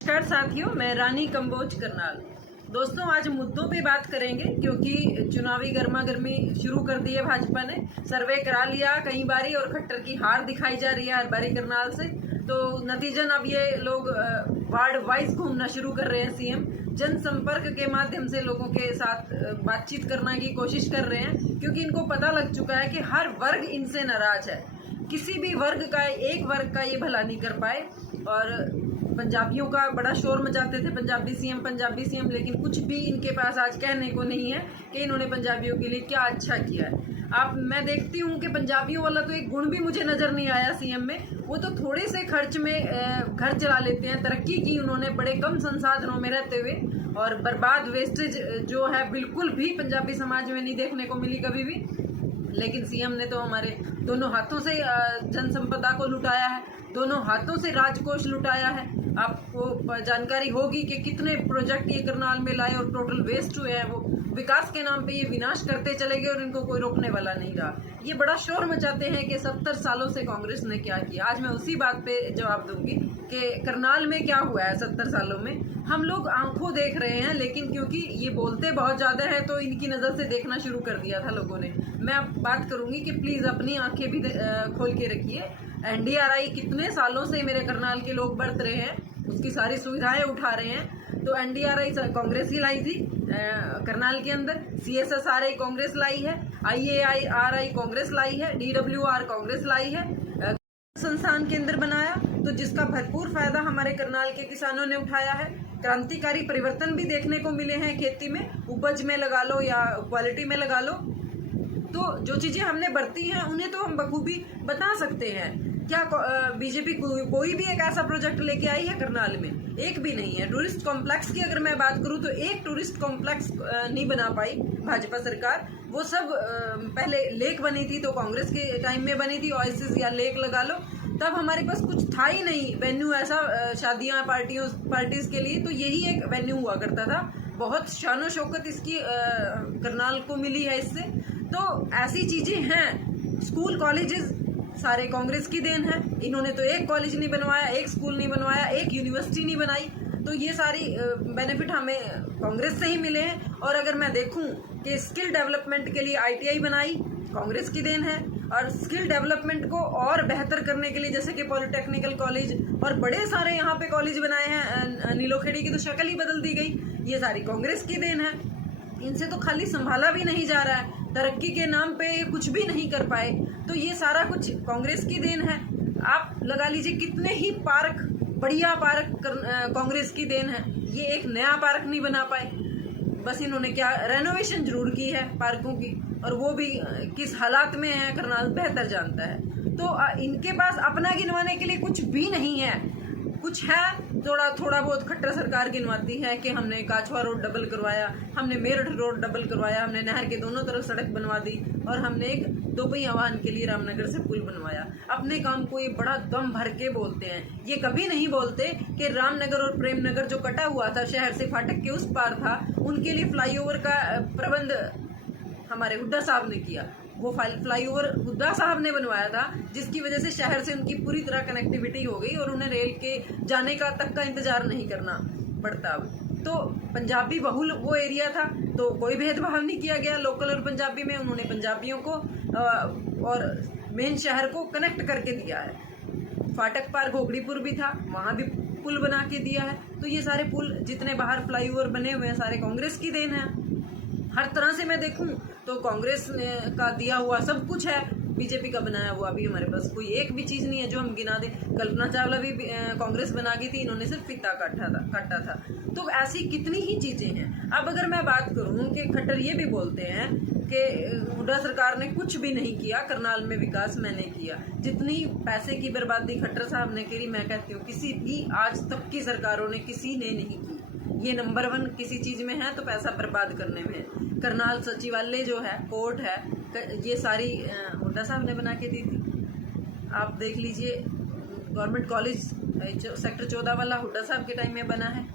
नमस्कार साथियों, मैं रानी कंबोज करनाल। दोस्तों, आज मुद्दों पे बात करेंगे क्योंकि चुनावी गर्मा गर्मी शुरू कर दी है भाजपा ने। सर्वे करा लिया कई बारी और खट्टर की हार दिखाई जा रही है हर बारी करनाल से। तो नतीजन अब ये लोग वार्ड वाइज घूमना शुरू कर रहे हैं। सीएम जनसंपर्क के माध्यम से लोगों के साथ बातचीत करने की कोशिश कर रहे हैं क्योंकि इनको पता लग चुका है कि हर वर्ग इनसे नाराज है। किसी भी वर्ग का, एक वर्ग का ये भला नहीं कर पाए। और पंजाबियों का बड़ा शोर मचाते थे, पंजाबी सीएम, लेकिन कुछ भी इनके पास आज कहने को नहीं है कि इन्होंने पंजाबियों के लिए क्या अच्छा किया है। मैं देखती हूँ कि पंजाबियों वाला तो एक गुण भी मुझे नजर नहीं आया सीएम में। वो तो थोड़े से खर्च में घर चला लेते हैं। तरक्की की उन्होंने बड़े कम संसाधनों में रहते हुए, और बर्बाद वेस्टेज जो है बिल्कुल भी पंजाबी समाज में नहीं देखने को मिली कभी भी। लेकिन सीएम ने तो हमारे दोनों हाथों से जनसंपदा को लुटाया है, दोनों हाथों से राजकोष लुटाया है। आपको जानकारी होगी कि कितने प्रोजेक्ट ये करनाल में लाए और टोटल वेस्ट हुए हैं। वो विकास के नाम पे ये विनाश करते चले गए और इनको कोई रोकने वाला नहीं रहा। ये बड़ा शोर मचाते हैं कि 70 सालों से कांग्रेस ने क्या किया। आज मैं उसी बात पे जवाब दूंगी कि करनाल में क्या हुआ है 70 सालों में। हम लोग आंखों देख रहे हैं, लेकिन क्योंकि ये बोलते बहुत ज्यादा है तो इनकी नजर से देखना शुरू कर दिया था लोगों ने। मैं अब बात करूंगी कि प्लीज अपनी आंखें भी खोल के रखिए। एनडीआरआई कितने सालों से मेरे करनाल के लोग बरत रहे हैं, उसकी सारी सुविधाएं उठा रहे हैं। तो एनडीआरआई कांग्रेस ही लाई थी करनाल के अंदर। सीएसएसआरआई कांग्रेस लाई है, आईएआईआरआई कांग्रेस लाई है, डीडब्ल्यूआर कांग्रेस लाई है। संस्थान के अंदर बनाया तो जिसका भरपूर फायदा हमारे करनाल के किसानों ने उठाया है। क्रांतिकारी परिवर्तन भी देखने को मिले हैं खेती में, उपज में लगा लो या क्वालिटी में लगा लो। तो जो चीजें हमने बरती हैं उन्हें तो हम बखूबी बता सकते हैं। क्या बीजेपी कोई भी एक ऐसा प्रोजेक्ट लेके आई है करनाल में? एक भी नहीं है। टूरिस्ट कॉम्प्लेक्स की अगर मैं बात करूं तो एक टूरिस्ट कॉम्प्लेक्स नहीं बना पाई भाजपा सरकार। वो सब पहले लेक बनी थी तो कांग्रेस के टाइम में बनी थी, ओएसिस या लेक लगा लो, तब हमारे पास कुछ था ही नहीं वेन्यू ऐसा शादियां पार्टीज के लिए। तो यही एक वेन्यू हुआ करता था। बहुत शानो शौकत इसकी करनाल को मिली है इससे। तो ऐसी चीजें हैं। स्कूल कॉलेजेस सारे कांग्रेस की देन है। इन्होंने तो एक कॉलेज नहीं बनवाया, एक स्कूल नहीं बनवाया, एक यूनिवर्सिटी नहीं बनाई। तो ये सारी बेनिफिट हमें कांग्रेस से ही मिले हैं। और अगर मैं देखूं कि स्किल डेवलपमेंट के लिए आईटीआई बनाई, कांग्रेस की देन है। और स्किल डेवलपमेंट को और बेहतर करने के लिए जैसे कि पॉलिटेक्निकल कॉलेज और बड़े सारे यहाँ पे कॉलेज बनाए हैं। नीलोखेड़ी की तो शक्ल ही बदल दी गई, ये सारी कांग्रेस की देन है। इनसे तो खाली संभाला भी नहीं जा रहा है, तरक्की के नाम पे ये कुछ भी नहीं कर पाए। तो ये सारा कुछ कांग्रेस की देन है। आप लगा लीजिए कितने ही पार्क, बढ़िया पार्क कांग्रेस की देन है। ये एक नया पार्क नहीं बना पाए। बस इन्होंने क्या रेनोवेशन जरूर की है पार्कों की, और वो भी किस हालात में है करनाल बेहतर जानता है। तो इनके पास अपना गिनवाने के लिए कुछ भी नहीं है। कुछ है थोड़ा बहुत खट्टर सरकार गिनवाती है कि हमने काछवा रोड डबल करवाया, हमने मेरठ रोड डबल करवाया, हमने नहर के दोनों तरफ सड़क बनवा दी, और हमने एक दोपहिया वाहन के लिए रामनगर से पुल बनवाया। अपने काम को ये बड़ा दम भर के बोलते हैं। ये कभी नहीं बोलते कि रामनगर और प्रेमनगर जो कटा हुआ था शहर से फाटक के उस पार था, उनके लिए फ्लाईओवर का प्रबंध हमारे हुड्डा साहब ने किया। वो फ्लाईओवर हुड्डा साहब ने बनवाया था, जिसकी वजह से शहर से उनकी पूरी तरह कनेक्टिविटी हो गई और उन्हें रेल के जाने का तक का इंतजार नहीं करना पड़ता अब। तो पंजाबी बहुल वो एरिया था, तो कोई भेदभाव नहीं किया गया लोकल और पंजाबी में। उन्होंने पंजाबियों को और मेन शहर को कनेक्ट करके दिया है। फाटक पार घोगड़ीपुर भी था, वहां भी पुल बना के दिया है। तो ये सारे पुल जितने बाहर फ्लाईओवर बने हुए हैं सारे कांग्रेस की देन है। हर तरह से मैं देखूं तो कांग्रेस का दिया हुआ सब कुछ है। बीजेपी का बनाया हुआ अभी हमारे पास कोई एक भी चीज नहीं है जो हम गिना दें। कल्पना चावला भी कांग्रेस बना गई थी, इन्होंने सिर्फ फीता काटा था। तो ऐसी कितनी ही चीजें हैं। अब अगर मैं बात करूं कि खट्टर ये भी बोलते हैं कि हुड्डा सरकार ने कुछ भी नहीं किया, करनाल में विकास मैंने किया। जितनी पैसे की बर्बादी खट्टर साहब ने करी, मैं कहती हूँ किसी भी आज तक की सरकारों ने किसी ने नहीं की। ये नंबर 1 किसी चीज में है तो पैसा बर्बाद करने में है। करनाल सचिवालय जो है, कोर्ट है, ये सारी हुड्डा साहब ने बना के दी थी। आप देख लीजिए गवर्नमेंट कॉलेज सेक्टर 14 वाला हुड्डा साहब के टाइम में बना है।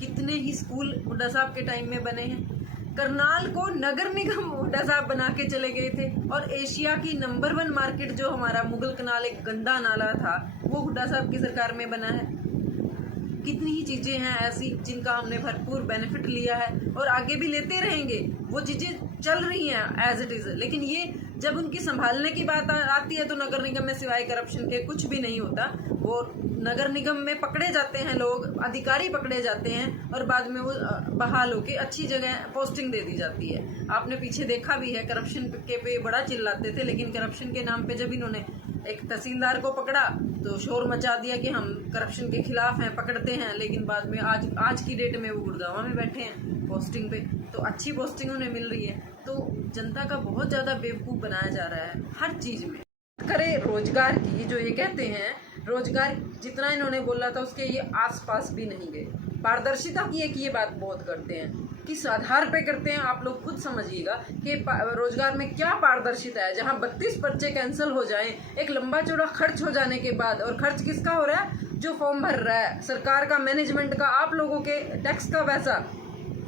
कितने ही स्कूल हुड्डा साहब के टाइम में बने हैं। करनाल को नगर निगम हुड्डा साहब बना के चले गए थे। और एशिया की नंबर 1 मार्केट जो हमारा मुगल कनाल एक गंदा नाला था, वो हुड्डा साहब की सरकार में बना है। कितनी ही चीज़ें हैं ऐसी जिनका हमने भरपूर बेनिफिट लिया है और आगे भी लेते रहेंगे। वो चीज़ें चल रही हैं एज इट इज़, लेकिन ये जब उनकी संभालने की बात आती है तो नगर निगम में सिवाय करप्शन के कुछ भी नहीं होता। वो नगर निगम में पकड़े जाते हैं लोग, अधिकारी पकड़े जाते हैं और बाद में वो बहाल होकर अच्छी जगह पोस्टिंग दे दी जाती है। आपने पीछे देखा भी है, करप्शन के पे बड़ा चिल्लाते थे, लेकिन करप्शन के नाम पे जब इन्होंने एक तहसीलदार को पकड़ा तो शोर मचा दिया कि हम करप्शन के खिलाफ हैं, पकड़ते हैं, लेकिन बाद में आज की डेट में वो गुड़गांव में बैठे हैं पोस्टिंग पे, तो अच्छी पोस्टिंग उन्हें मिल रही है। तो जनता का बहुत ज़्यादा बेवकूफ़ बनाया जा रहा है हर चीज़ में। करें रोजगार की, जो ये कहते हैं रोजगार जितना इन्होंने बोला था उसके ये आसपास भी नहीं गए। पारदर्शिता की एक ये बात बहुत करते हैं, किस आधार पे करते हैं आप लोग खुद समझिएगा कि रोजगार में क्या पारदर्शिता है। जहां 32 पर्चे कैंसिल हो जाएं, एक लंबा चौड़ा खर्च हो जाने के बाद, और खर्च किसका हो रहा है? जो फॉर्म भर रहा है, सरकार का, मैनेजमेंट का, आप लोगों के टैक्स का पैसा,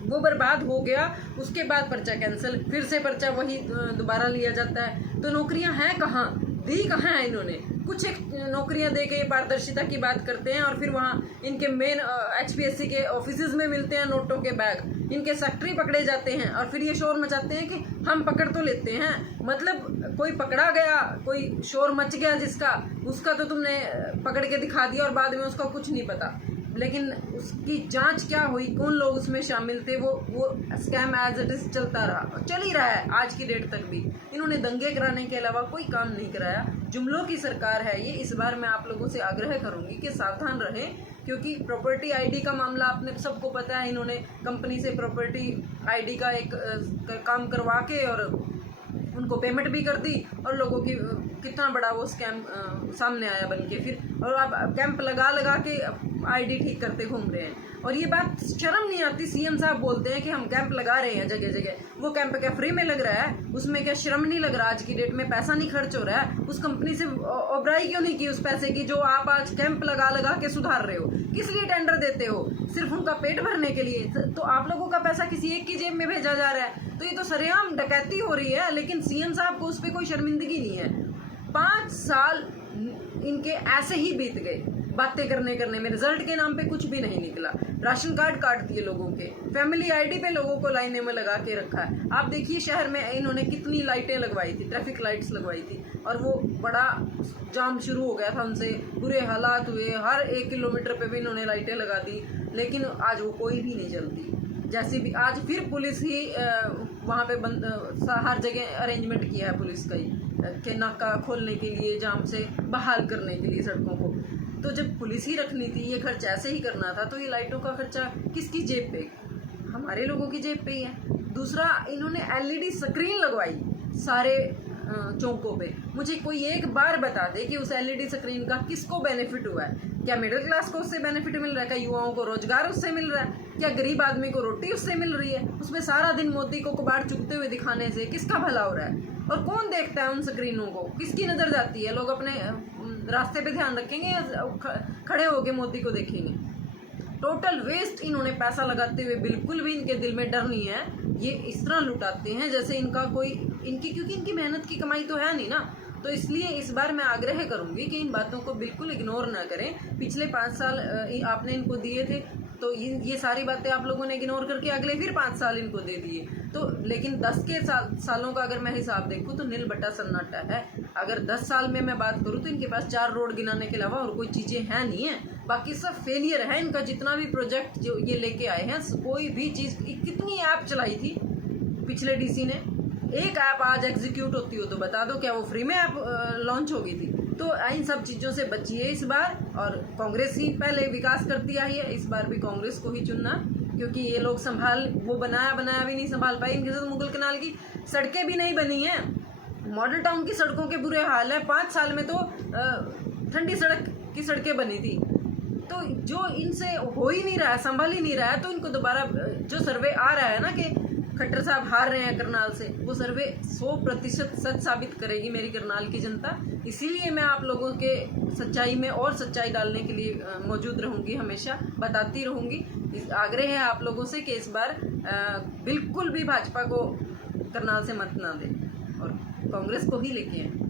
वो बर्बाद हो गया। उसके बाद पर्चा कैंसिल, फिर से पर्चा वही दोबारा लिया जाता है। तो नौकरियां हैं कहाँ, दी कहाँ है इन्होंने? कुछ एक नौकरियां दे के पारदर्शिता की बात करते हैं और फिर वहाँ इनके मेन HPSC के ऑफिसेज में मिलते हैं नोटों के बैग, इनके सेक्रेटरी पकड़े जाते हैं और फिर ये शोर मचाते हैं कि हम पकड़ तो लेते हैं। मतलब कोई पकड़ा गया, कोई शोर मच गया जिसका, उसका तो तुमने पकड़ के दिखा दिया और बाद में उसका कुछ नहीं पता, लेकिन उसकी जांच क्या हुई, कौन लोग उसमें शामिल थे, वो स्कैम एज इट इज चलता रहा, चल ही रहा है आज की डेट तक भी। इन्होंने दंगे कराने के अलावा कोई काम नहीं कराया। जुमलों की सरकार है ये। इस बार मैं आप लोगों से आग्रह करूंगी कि सावधान रहें, क्योंकि प्रॉपर्टी ID का मामला आपने सबको पता है, इन्होंने कंपनी से प्रॉपर्टी ID का एक काम करवा के और उनको पेमेंट भी कर दी और लोगों की कितना बड़ा वो स्कैम सामने आया बन के फिर, और आप कैंप लगा के ID ठीक करते घूम रहे हैं। और ये बात शर्म नहीं आती, CM साहब बोलते हैं कि हम कैंप लगा रहे हैं जगह जगह। वो कैंप क्या फ्री में लग रहा है? उसमें क्या शर्म नहीं लग रहा? आज की डेट में पैसा नहीं खर्च हो रहा है? उस कंपनी से ओबराई क्यों नहीं की उस पैसे की जो आप आज कैंप लगा के सुधार रहे हो? किस लिए टेंडर देते हो? सिर्फ उनका पेट भरने के लिए? तो आप लोगों का पैसा किसी एक की जेब में भेजा जा रहा है। तो ये तो सरेआम डकैती हो रही है, लेकिन CM साहब को उस पर कोई शर्मिंदगी नहीं है। 5 साल इनके ऐसे ही बीत गए बातें करने में, रिजल्ट के नाम पे कुछ भी नहीं निकला। राशन कार्ड काट दिए लोगों के, फैमिली ID पे लोगों को लाइने में लगा के रखा है। आप देखिए शहर में इन्होंने कितनी लाइटें लगवाई थी, ट्रैफिक लाइट्स लगवाई थी, और वो बड़ा जाम शुरू हो गया था, उनसे बुरे हालात हुए। हर 1 किलोमीटर पे भी इन्होंने लाइटें लगा दी, लेकिन आज वो कोई भी नहीं चलती। जैसे भी आज फिर पुलिस ही वहाँ पे हर जगह अरेंजमेंट किया है पुलिस का ही कि नाका खोलने के लिए, जाम से बहाल करने के लिए सड़कों को। तो जब पुलिस ही रखनी थी, ये खर्चा ऐसे ही करना था, तो ये लाइटों का खर्चा किसकी जेब पे? हमारे लोगों की जेब पे ही है। दूसरा, इन्होंने LED स्क्रीन लगवाई सारे चौकों पे। मुझे कोई एक बार बता दे कि उस LED स्क्रीन का किसको बेनिफिट हुआ है? क्या मिडिल क्लास को उससे बेनिफिट मिल रहा है? क्या युवाओं को रोजगार उससे मिल रहा है? क्या गरीब आदमी को रोटी उससे मिल रही है? उसमें सारा दिन मोदी को कबाड़ चुगते हुए दिखाने से किसका भला हो रहा है? और कौन देखता है उन स्क्रीनों को? किसकी नजर जाती है? लोग अपने रास्ते पे ध्यान रखेंगे या खड़े होके मोदी को देखेंगे? टोटल वेस्ट इन्होंने पैसा लगाते हुए, बिल्कुल भी इनके दिल में डर नहीं है। ये इस तरह लुटाते हैं जैसे इनका कोई क्योंकि इनकी मेहनत की कमाई तो है नहीं ना। तो इसलिए इस बार मैं आग्रह करूंगी कि इन बातों को बिल्कुल इग्नोर ना करें। पिछले 5 साल आपने इनको दिए थे, तो ये सारी बातें आप लोगों ने इग्नोर करके अगले फिर 5 साल इनको दे दिए। तो लेकिन 10 के सालों का अगर मैं हिसाब देखूं तो नील बटा सन्नाटा है। अगर 10 साल में मैं बात करूं तो इनके पास 4 रोड गिनाने के अलावा और कोई चीजें हैं नहीं है। बाकी सब फेलियर है इनका। जितना भी प्रोजेक्ट जो ये लेके आए हैं, कोई भी चीज, कितनी ऐप चलाई थी पिछले DC ने? एक ऐप आज एग्जीक्यूट होती हो तो बता दो, क्या वो फ्री में ऐप लॉन्च होगी थी? तो इन सब चीज़ों से बचिए इस बार। और कांग्रेस ही पहले विकास करती आई है, इस बार भी कांग्रेस को ही चुनना, क्योंकि ये लोग वो बनाया भी नहीं संभाल पाए। इनके साथ मुगल कनाल की सड़कें भी नहीं बनी हैं। मॉडल टाउन की सड़कों के बुरे हाल है। 5 साल में तो ठंडी सड़क की सड़कें बनी थी। तो जो इनसे हो ही नहीं रहा है, संभाल ही नहीं रहा है, तो इनको दोबारा जो सर्वे आ रहा है ना कि खट्टर साहब हार रहे हैं करनाल से, वो सर्वे 100% सच साबित करेगी मेरी करनाल की जनता। इसीलिए मैं आप लोगों के सच्चाई में और सच्चाई डालने के लिए मौजूद रहूंगी, हमेशा बताती रहूंगी। आग्रह है आप लोगों से कि इस बार बिल्कुल भी भाजपा को करनाल से मत ना दें और कांग्रेस को ही लेके आए।